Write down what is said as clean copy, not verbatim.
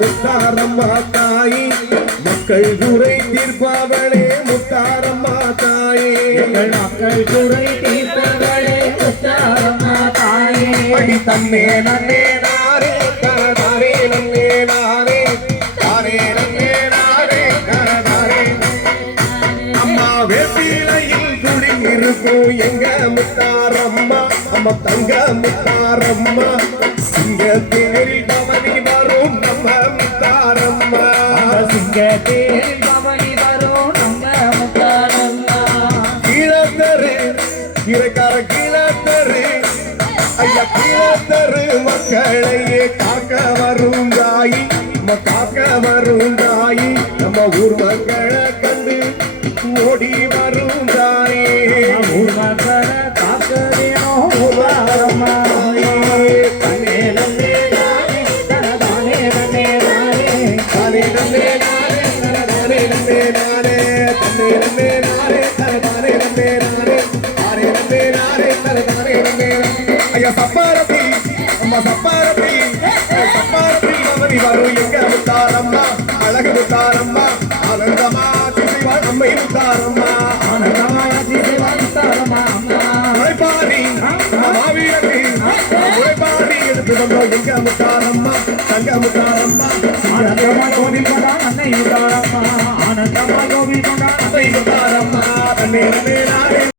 முத்தாரம்மா தாயி மக்கள் குறை தீர்ப்பவளே முத்தாரம்மா தாயே மக்கள் குறை தீர்ப்பவளே முத்தாரம்மா தாயே அடி தன்னே நன்னே நாரே கரதாரே நன்னே நாரே தாரே நன்னே நாரே கரதாரே அம்மா வேப்பிலையில் குடி இருக்கும் எங்க முத்தாரம்மா நம்ம தங்க முத்தாரம்மா சிங்கத்தேரில் பவனி வரும் நம்ம முத்தாரம்மா சிங்கத்தேரில் பவனி வரும் நம்ம முத்தாரம்மா கீழத்தரு இறைக்கார கீழத்தரு ஐயா கீழத்தரு மக்களையே காக்க வரும் தாயி நம்ம காக்க வரும் தாயி நம்ம ஊர் மக்களை கண்டு ஓடி வரும் தாயே ஊர் மக்களை காக்க வேணும் முத்தாரம்மா சப்பாரப்பி அம்மா சப்பாரப்பி சப்பாரப்பி அவனி வரும் எங்க முத்தாரம்மா அழகு முத்தாரம்மா ஆனந்தமா திசைவா நம்மை முத்தாரம்மா ஆனந்தமா திசைவா முத்தாரம்மா உழைப்பாடி மாவீரக்கு உழைப்பாடி எடுத்து வந்தோம் எங்க முத்தாரம்மா தங்க முத்தாரம்மா அன்னை முத்தாரம்மா